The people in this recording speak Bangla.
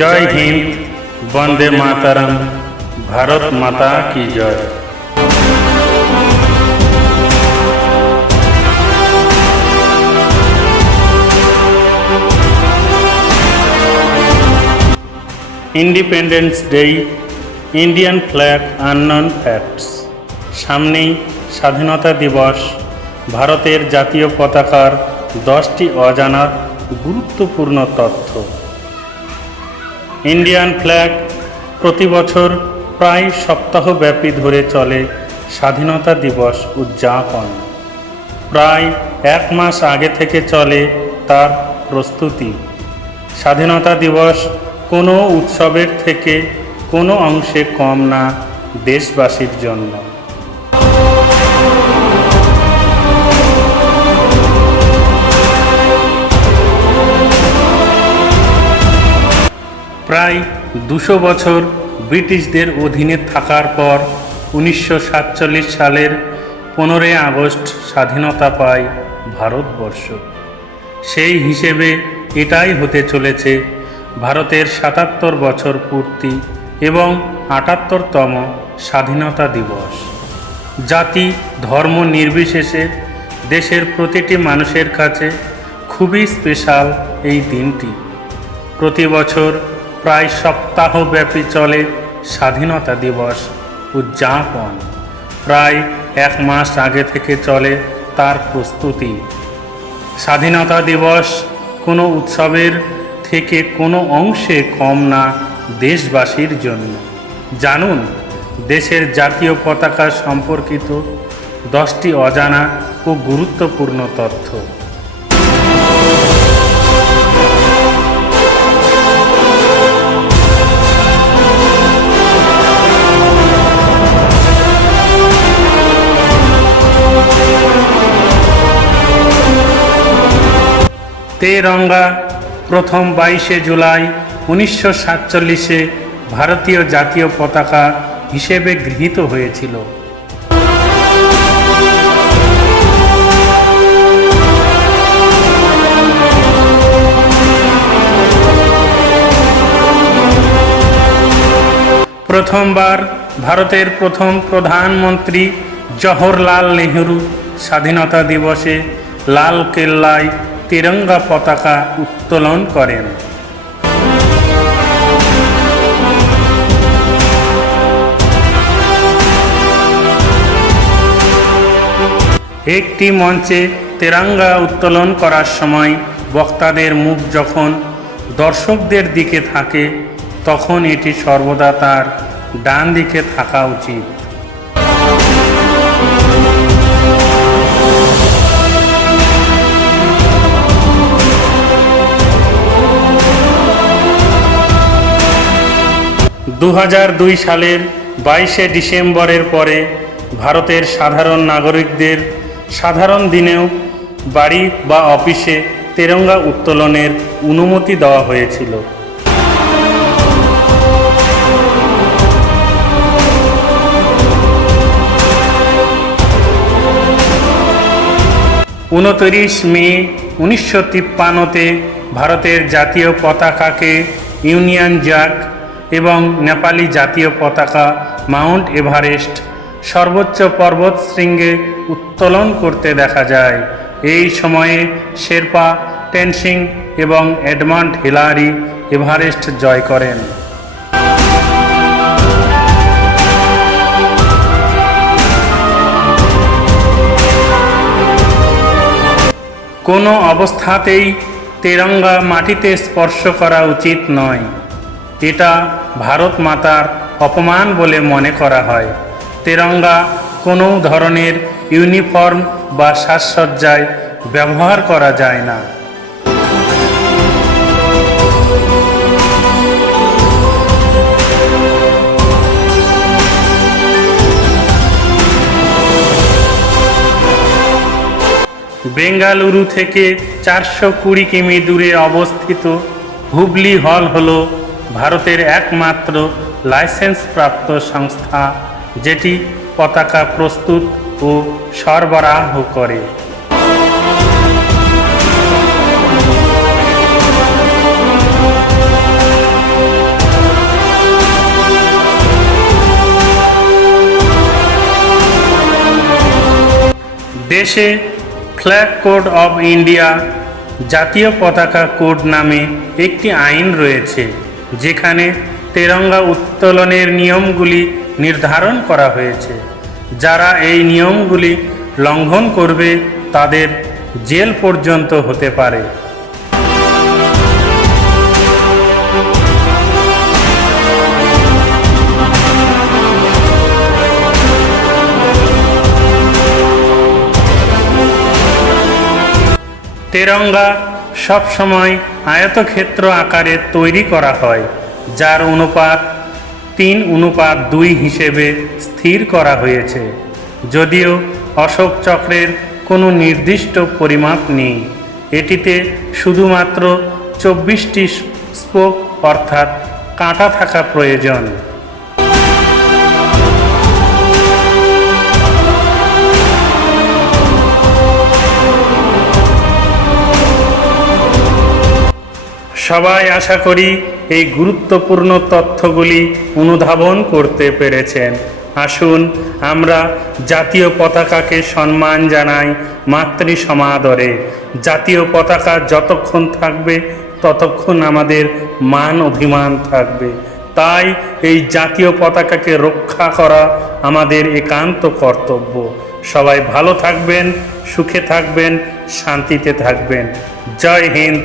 জয় হিন্দ, বন্দে মাতারাম, ভারত মাতা কি জয়। Independence day Indian flag unknown facts সামনেই স্বাধীনতা দিবস, ভারতের জাতীয় পতাকার দশটি অজানা গুরুত্বপূর্ণ তথ্য। ইন্ডিয়ান ফ্ল্যাগ প্রতি বছর প্রায় সপ্তাহব্যাপী ধরে চলে স্বাধীনতা দিবস উদযাপন। প্রায় এক মাস আগে থেকে চলে তার প্রস্তুতি। স্বাধীনতা দিবস কোনো উৎসবের থেকে কোনো অংশে কম না দেশবাসীর জন্য। দুশো বছর ব্রিটিশদের অধীনে থাকার পর উনিশশো সাতচল্লিশ সালের পনেরোই আগস্ট স্বাধীনতা পায় ভারতবর্ষ। সেই হিসেবে এটাই হতে চলেছে ভারতের সাতাত্তর বছর পূর্তি এবং আটাত্তরতম স্বাধীনতা দিবস। জাতি, ধর্ম নির্বিশেষে দেশের প্রতিটি মানুষের কাছে খুবই স্পেশাল এই দিনটি। প্রতি বছর প্রায় সপ্তাহব্যাপী চলে স্বাধীনতা দিবস উদযাপন। প্রায় এক মাস আগে থেকে চলে তার প্রস্তুতি। স্বাধীনতা দিবস কোনো উৎসবের থেকে কোনো অংশে কম না দেশবাসীর জন্য। জানুন, দেশের জাতীয় পতাকা সম্পর্কিত দশটি অজানা ও গুরুত্বপূর্ণ তথ্য। তেরঙ্গা, প্রথম বাইশে জুলাই উনিশশো সাতচল্লিশে ভারতীয় জাতীয় পতাকা হিসেবে গৃহীত হয়েছিল। প্রথমবার ভারতের প্রথম প্রধানমন্ত্রী জওহরলাল নেহরু স্বাধীনতা দিবসে লাল কেল্লায় তিরঙ্গা পতাকা উত্তোলন করেন। একটি মঞ্চে তেরাঙ্গা উত্তোলন করার সময় বক্তাদের মুখ যখন দর্শকদের দিকে থাকে, তখন এটি সর্বদা তার ডান দিকে থাকা উচিত। দু সালের বাইশে ডিসেম্বরের পরে ভারতের সাধারণ নাগরিকদের সাধারণ দিনেও বাড়ি বা অফিসে তেরঙ্গা উত্তোলনের অনুমতি দেওয়া হয়েছিল। উনত্রিশ মে উনিশশো তিপ্পান্নতে ভারতের জাতীয় পতাকাকে ইউনিয়ন জ্যাক এবং নেপালি জাতীয় পতাকা মাউন্ট এভারেস্ট সর্বোচ্চ পর্বত শৃঙ্গে উত্তোলন করতে দেখা যায়। এই সময়ে শেরপা, টেনসিং এবং এডমান্ড হিলারি এভারেস্ট জয় করেন। কোনো অবস্থাতেই তেরঙ্গা মাটিতে স্পর্শ করা উচিত নয়। এটা ভারত মাতার অপমান বলে মনে করা হয়। তেরঙ্গা কোনো ধরনের ইউনিফর্ম বা সাজসজ্জায় ব্যবহার করা যায় না। বেঙ্গালুরু থেকে চারশো কুড়ি কিমি দূরে অবস্থিত হুবলি হল হল ভারতের একমাত্র লাইসেন্সপ্রাপ্ত সংস্থা যেটি পতাকা প্রস্তুত ও সরবরাহ করে। দেশে ফ্ল্যাগ কোড অব ইন্ডিয়া জাতীয় পতাকা কোড নামে একটি আইন রয়েছে। যেখানে তেরঙ্গা উত্তোলনের নিয়মগুলি নির্ধারণ করা হয়েছে। যারা এই নিয়মগুলি লঙ্ঘন করবে, তাদের জেল পর্যন্ত হতে পারে। তেরঙ্গা সবসময় আয়তক্ষেত্র আকারে তৈরি করা হয়, যার অনুপাত তিন অনুপাত দুই হিসেবে স্থির করা হয়েছে। যদিও অশোক চক্রের কোনো নির্দিষ্ট পরিমাপ নেই, এটিতে শুধুমাত্র চব্বিশটি স্পোক অর্থাৎ কাঁটা থাকা প্রয়োজন। সবাই আশা করি এই গুরুত্বপূর্ণ তথ্যগুলি অনুধাবন করতে পেরেছেন। আসুন আমরা জাতীয় পতাকাকে সম্মান জানাই মাতৃ সমাদরে জাতীয় পতাকা যতক্ষণ থাকবে, ততক্ষণ আমাদের মান অভিমান থাকবে। তাই এই জাতীয় পতাকাকে রক্ষা করা আমাদের একান্ত কর্তব্য। সবাই ভালো থাকবেন, সুখে থাকবেন, শান্তিতে থাকবেন। জয় হিন্দ।